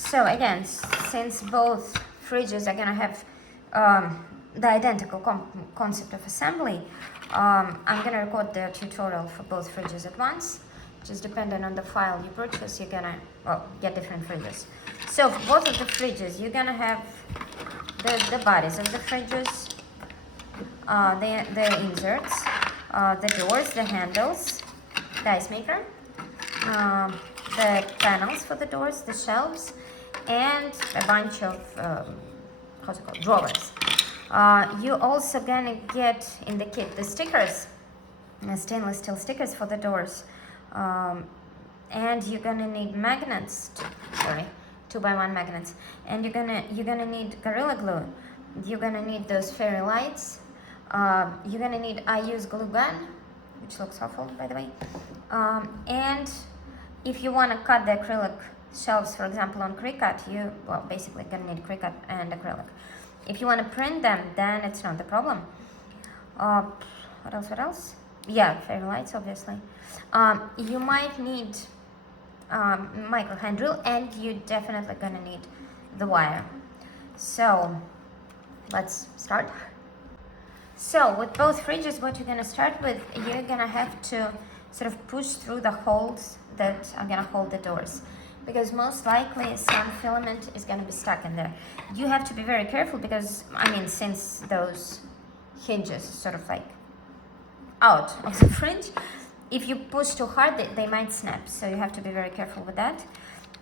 So again, since both fridges are gonna have the identical concept of assembly, I'm gonna record the tutorial for both fridges at once. Just depending on the file you purchase, you're gonna get different fridges. So for both of the fridges, you're gonna have the bodies of the fridges, the inserts, the doors, the handles, the ice maker, the panels for the doors, the shelves, and a bunch of how's it called, drawers. You also gonna get in the kit the stickers, stainless steel stickers for the doors, and you're gonna need magnets. Sorry, 2x1 magnets, and you're gonna need Gorilla Glue. You're gonna need those fairy lights. You're gonna need, I use glue gun, which looks awful by the way. And if you want to cut the acrylic shelves, for example, on Cricut, you basically gonna need Cricut and acrylic. If you want to print them, then it's not the problem. What else? Yeah, fairy lights, obviously. You might need micro hand drill, and you're definitely gonna need the wire. So let's start. So with both fridges, what you're gonna start with, you're gonna have to sort of push through the holes that are gonna hold the doors, because most likely some filament is gonna be stuck in there. You have to be very careful because, I mean, since those hinges sort of like out of the fridge, if you push too hard, they might snap. So you have to be very careful with that.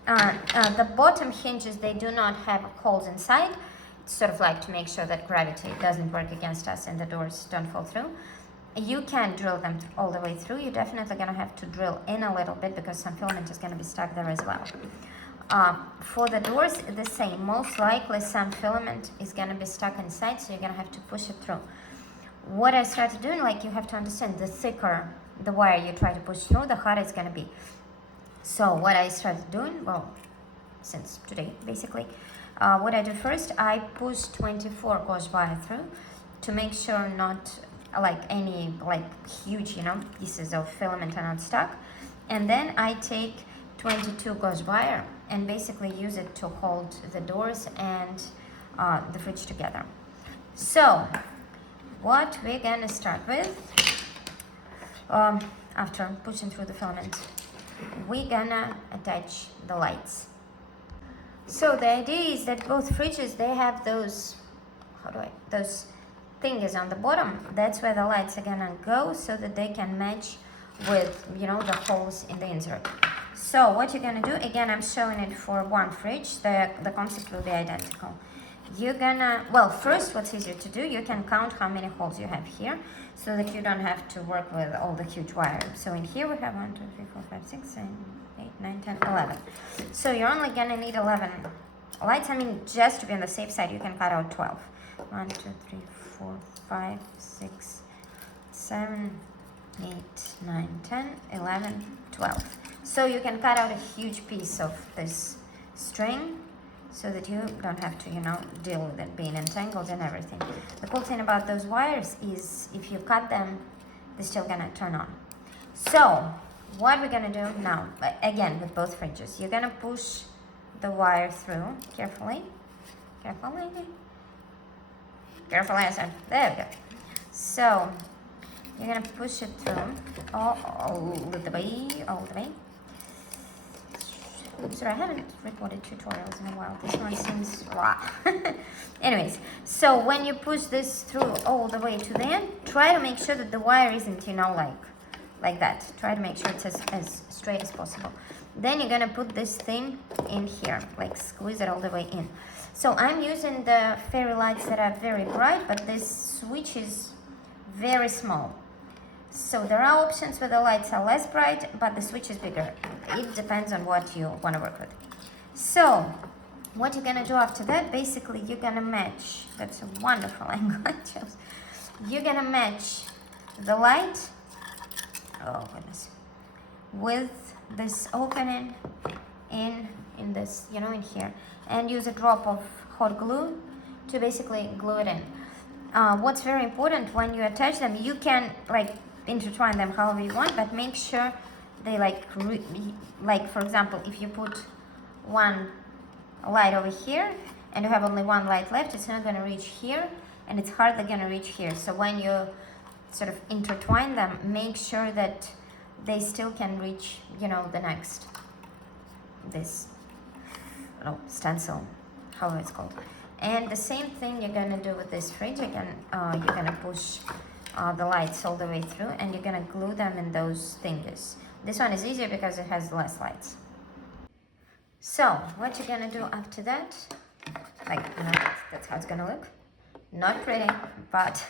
The bottom hinges, they do not have holes inside. It's sort of like to make sure that gravity doesn't work against us and the doors don't fall through. You can drill them all the way through. You're definitely gonna have to drill in a little bit because some filament is gonna be stuck there as well. For the doors, the same. Most likely some filament is gonna be stuck inside, so you're gonna have to push it through. What I started doing, like, you have to understand, the thicker the wire you try to push through, the harder it's gonna be. So what I started doing, well, since today basically, what I do first, I push 24 gauge wire through to make sure not like any huge pieces of filament are not stuck, and then I take 22 gauge wire and basically use it to hold the doors and the fridge together. So what we're gonna start with, after pushing through the filament, we're gonna attach the lights. So the idea is that both fridges, they have those those thingies on the bottom. That's where the lights are gonna go, so that they can match with the holes in the insert. So what you're gonna do, again, I'm showing it for one fridge, the concept will be identical. You're gonna, well, first, what's easier to do, you can count how many holes you have here, so that you don't have to work with all the huge wire. So in here we have 1, 2, 3, 4, 5, 6, 7, 8, 9, 10, 11. So you're only gonna need 11 lights. I mean, just to be on the safe side, you can cut out 12. 1, 2, 3, 4, 5, 6, 7, 8, 9, 10, 11, 12. So you can cut out a huge piece of this string so that you don't have to, deal with it being entangled and everything. The cool thing about those wires is if you cut them, they're still gonna turn on. So what we're gonna do now, again, with both fridges, you're gonna push the wire through carefully. Carefully, I said. There we go. So you're gonna push it through all the way. Sorry, I haven't recorded tutorials in a while. This one seems raw. Anyways, so when you push this through all the way to the end, try to make sure that the wire isn't, like that. Try to make sure it's as straight as possible. Then you're gonna put this thing in here, like squeeze it all the way in. So I'm using the fairy lights that are very bright, but this switch is very small. So there are options where the lights are less bright, but the switch is bigger. It depends on what you want to work with. So what you're gonna do after that, basically you're gonna match, that's a wonderful angle I chose. You're gonna match the light, oh goodness, with this opening in this, in here, and use a drop of hot glue to basically glue it in. What's very important, when you attach them, you can intertwine them however you want, but make sure they like for example, if you put one light over here and you have only one light left, it's not going to reach here and it's hardly going to reach here. So when you sort of intertwine them, make sure that they still can reach, you know, the next, this, stencil, however it's called. And the same thing you're going to do with this fridge. Again, you're going to push the lights all the way through and you're going to glue them in those thingies. This one is easier because it has less lights. So what you're going to do after that, like, you know, that's how it's going to look. Not pretty, but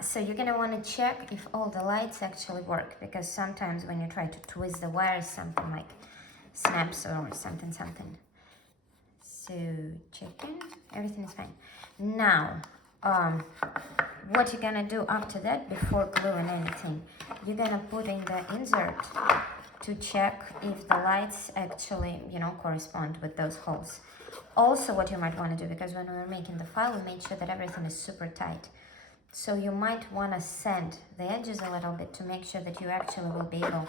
so you're going to want to check if all the lights actually work, because sometimes when you try to twist the wires, something like snaps or something. So checking, everything is fine. Now, what you're gonna do after that, before gluing anything, you're gonna put in the insert to check if the lights actually, you know, correspond with those holes. Also, what you might want to do, because when we were making the file, we made sure that everything is super tight. So you might want to sand the edges a little bit to make sure that you actually will be able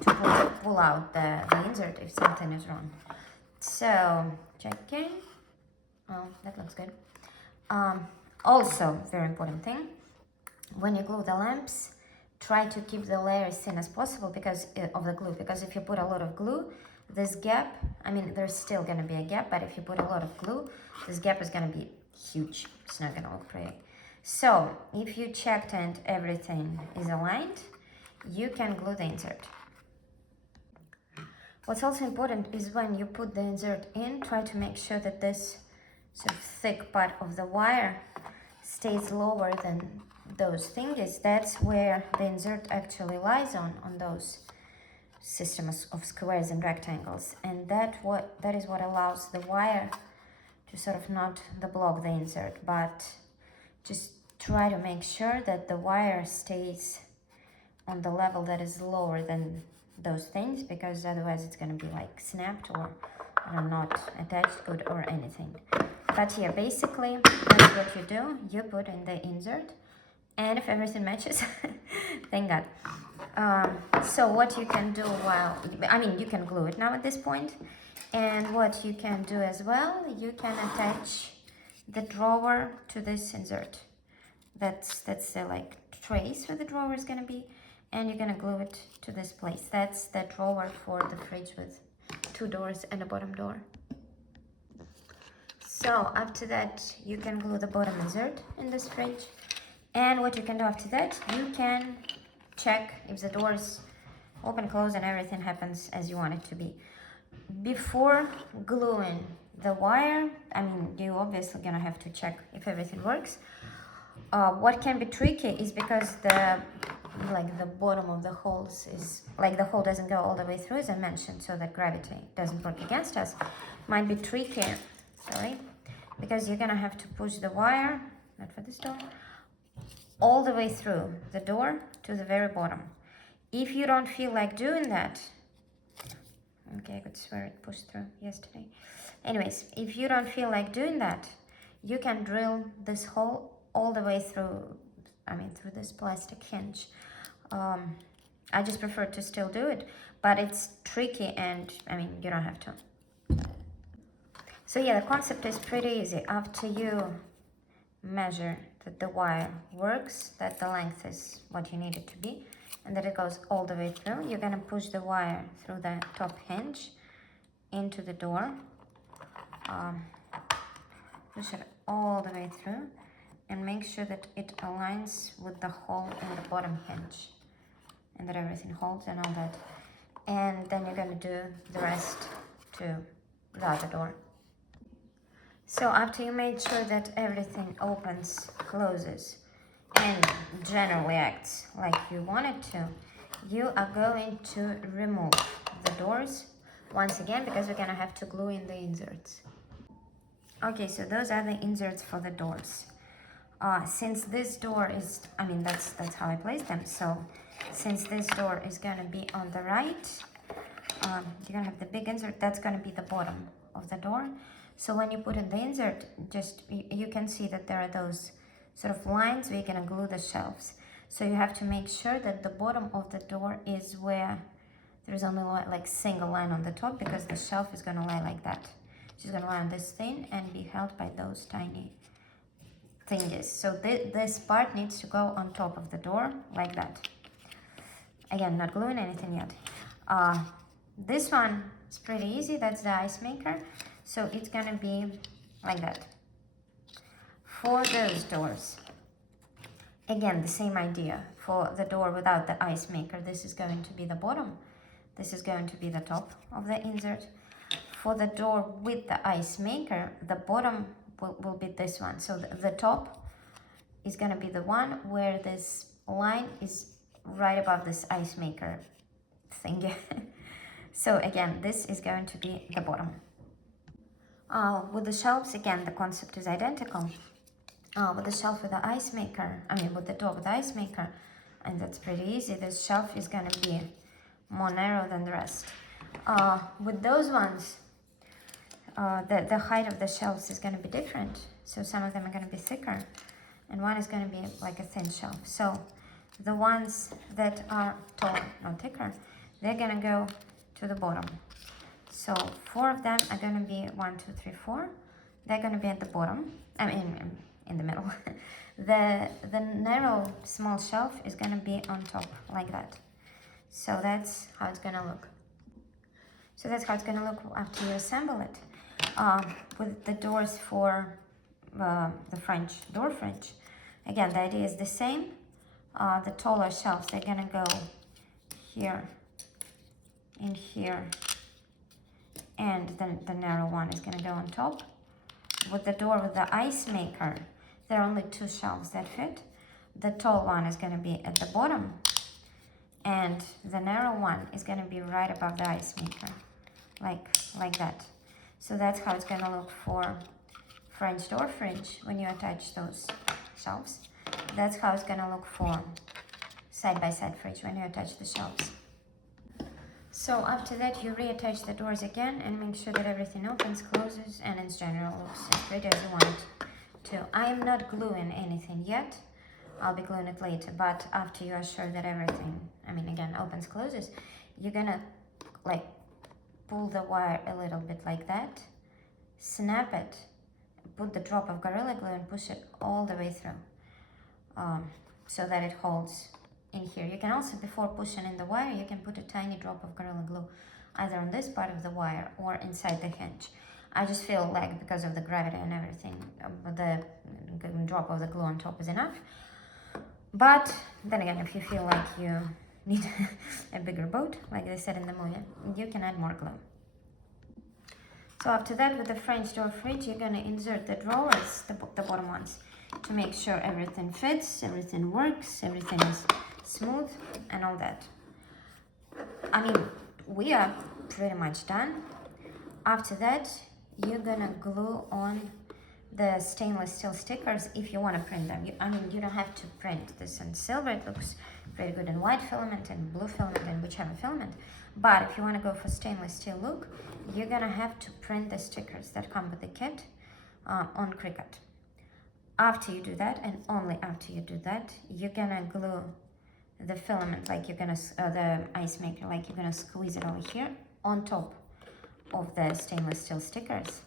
to pull out the insert if something is wrong. So, checking. Oh, that looks good. Also, very important thing, when you glue the lamps, try to keep the layer as thin as possible because of the glue. Because if you put a lot of glue, this gap, I mean, there's still going to be a gap, but if you put a lot of glue, this gap is going to be huge. It's not going to look pretty. So, if you checked and everything is aligned, you can glue the insert. What's also important is when you put the insert in, try to make sure that this sort of thick part of the wire stays lower than those thingies. That's where the insert actually lies on those systems of squares and rectangles. And that is what allows the wire to sort of not block the insert, but just try to make sure that the wire stays on the level that is lower than those things, because otherwise it's going to be like snapped or not attached good or anything. But yeah, basically that's what you do. You put in the insert, and if everything matches, thank God. So what you can do while, I mean, you can glue it now at this point, and what you can do as well, you can attach the drawer to this insert. That's the like trace where the drawer is going to be, and you're going to glue it to this place. That's the drawer for the fridge with 2 doors and a bottom door. So after that, you can glue the bottom insert in this fridge. And what you can do after that, you can check if the doors open, close, and everything happens as you want it to be. Before gluing the wire, I mean, you're obviously gonna have to check if everything works. What can be tricky is because the bottom of the holes is, like, the hole doesn't go all the way through, as I mentioned, so that gravity doesn't work against us. Might be tricky, sorry, because you're gonna have to push the wire, not for this door, all the way through the door to the very bottom. If you don't feel like doing that, okay, I could swear it pushed through yesterday. Anyways, if you don't feel like doing that, you can drill this hole all the way through, through this plastic hinge. I just prefer to still do it, but it's tricky, and you don't have to. So yeah, the concept is pretty easy. After you measure that the wire works, that the length is what you need it to be, and that it goes all the way through, you're gonna push the wire through the top hinge into the door. Push it all the way through and make sure that it aligns with the hole in the bottom hinge and that everything holds and all that. And then you're gonna do the rest to the other door. So after you made sure that everything opens, closes, and generally acts like you want it to, you are going to remove the doors once again, because we're gonna have to glue in the inserts. Okay, so those are the inserts for the doors. Since this door is, that's how I placed them. So since this door is gonna be on the right, you're gonna have the big insert, that's gonna be the bottom of the door. So when you put in the insert, just you can see that there are those sort of lines where you're gonna glue the shelves. So you have to make sure that the bottom of the door is where there's only like single line on the top, because the shelf is gonna lie like that. She's gonna lie on this thing and be held by those tiny thingies. So this part needs to go on top of the door like that. Again, not gluing anything yet. This one is pretty easy. That's the ice maker. So it's gonna be like that. For those doors, again, the same idea. For the door without the ice maker, this is going to be the bottom. This is going to be the top of the insert. For the door with the ice maker, the bottom will be this one. So the top is going to be the one where this line is right above this ice maker thing. So again, this is going to be the bottom. With the shelves, again, the concept is identical. With the shelf with the ice maker, with the door with the ice maker, and that's pretty easy. This shelf is going to be more narrow than the rest. With those ones, the height of the shelves is going to be different. So some of them are going to be thicker, and one is going to be like a thin shelf. So the ones that are taller, not thicker, they're going to go to the bottom. So 4 of them are going to be 1, 2, 3, 4. They're going to be at the bottom. In the middle. The narrow small shelf is going to be on top like that. So that's how it's going to look. So that's how it's going to look after you assemble it. With the doors for the French door French, again, the idea is the same. The taller shelves, they're going to go here, in here, and then the narrow one is going to go on top. With the door with the ice maker, there are only 2 shelves that fit. The tall one is going to be at the bottom, and the narrow one is going to be right above the ice maker, like that. So that's how it's going to look for French door fridge when you attach those shelves. That's how it's going to look for side-by-side fridge when you attach the shelves. So after that, you reattach the doors again and make sure that everything opens, closes, and in general looks as pretty as you want it to. I am not gluing anything yet. I'll be gluing it later, but after you are sure that everything, again, opens, closes, you're gonna pull the wire a little bit like that, snap it, put the drop of Gorilla Glue and push it all the way through, so that it holds in here. You can also, before pushing in the wire, you can put a tiny drop of Gorilla Glue either on this part of the wire or inside the hinge. I just feel like because of the gravity and everything, the drop of the glue on top is enough. But then again, if you feel like you need a bigger boat, like they said in the movie, you can add more glue. So after that, with the French door fridge, you're going to insert the drawers, the bottom ones, to make sure everything fits, everything works, everything is smooth and all that. We are pretty much done. After that, you're gonna glue on the stainless steel stickers if you want to print them. You don't have to print this in silver. It looks very good in white filament and blue filament and whichever filament. But if you want to go for stainless steel look, you're gonna have to print the stickers that come with the kit on Cricut. After you do that, and only after you do that, you're gonna glue the filament, the ice maker, you're gonna squeeze it over here on top of the stainless steel stickers.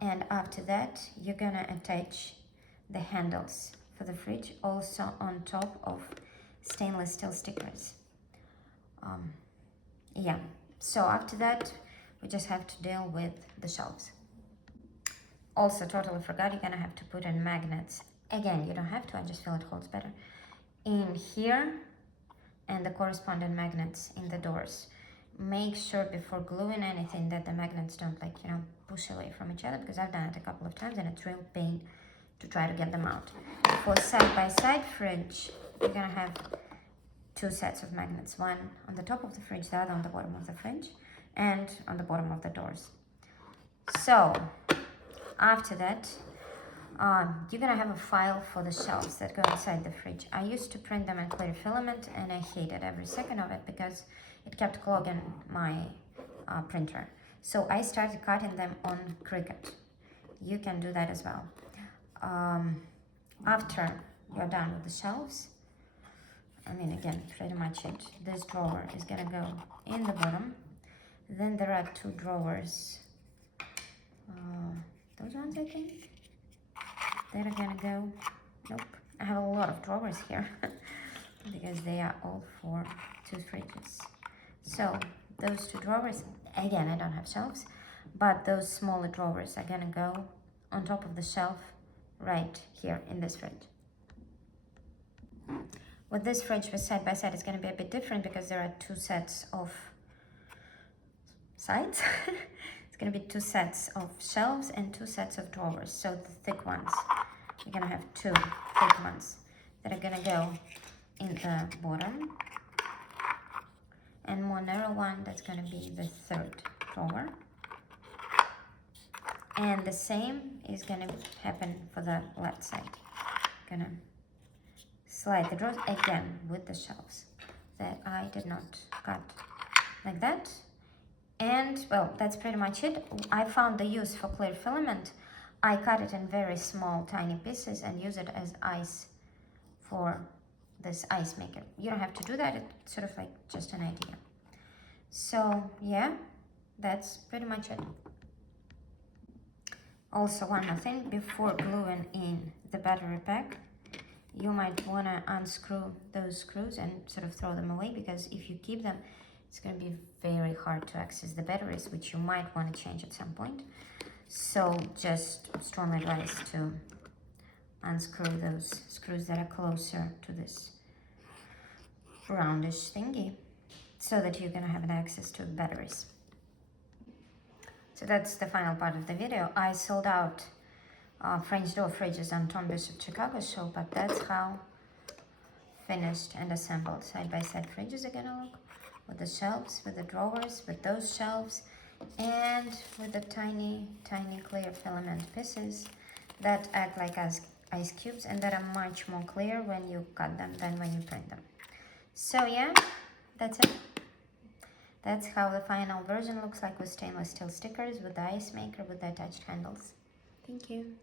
And after that, you're gonna attach the handles for the fridge also on top of stainless steel stickers. So after that, we just have to deal with the shelves. Also, totally forgot, you're gonna have to put in magnets. Again, you don't have to, I just feel it holds better. In here, and the corresponding magnets in the doors. Make sure before gluing anything that the magnets don't push away from each other, because I've done it a couple of times and it's real pain to try to get them out. For side-by-side fridge, you're gonna have 2 sets of magnets, one on the top of the fridge, the other on the bottom of the fridge, and on the bottom of the doors. So after that, you're gonna have a file for the shelves that go inside the fridge. I used to print them in clear filament and I hated every second of it because it kept clogging my printer. So I started cutting them on Cricut. You can do that as well. After you're done with the shelves, again, pretty much it. This drawer is gonna go in the bottom. Then there are 2 drawers those ones, I think. They're gonna go, nope, I have a lot of drawers here because they are all for 2 fridges. So those 2 drawers, again, I don't have shelves, but those smaller drawers are gonna go on top of the shelf right here in this fridge. With this fridge with side by side, it's gonna be a bit different because there are 2 sets of sides. It's gonna be 2 sets of shelves and 2 sets of drawers. So the thick ones, you're gonna have 2 thick ones that are gonna go in the bottom, and more narrow one that's gonna be the 3rd drawer. And the same is gonna happen for the left side. Gonna slide the drawers again with the shelves that I did not cut like that. And well, that's pretty much it. I found the use for clear filament. I cut it in very small tiny pieces and use it as ice for this ice maker. You don't have to do that, it's sort of like just an idea. So yeah, that's pretty much it. Also, one more thing, before gluing in the battery pack, you might want to unscrew those screws and sort of throw them away, because if you keep them, it's going to be very hard to access the batteries, which you might want to change at some point. So just strongly advise to unscrew those screws that are closer to this roundish thingy, so that you're going to have an access to batteries. So that's the final part of the video. I sold out French door fridges on Tom Bishop Chicago show, but that's how finished and assembled side-by-side fridges are gonna look, with the shelves, with the drawers, with those shelves, and with the tiny clear filament pieces that act like ice cubes and that are much more clear when you cut them than when you print them. So yeah, that's it. That's how the final version looks like, with stainless steel stickers, with the ice maker, with the attached handles. Thank you.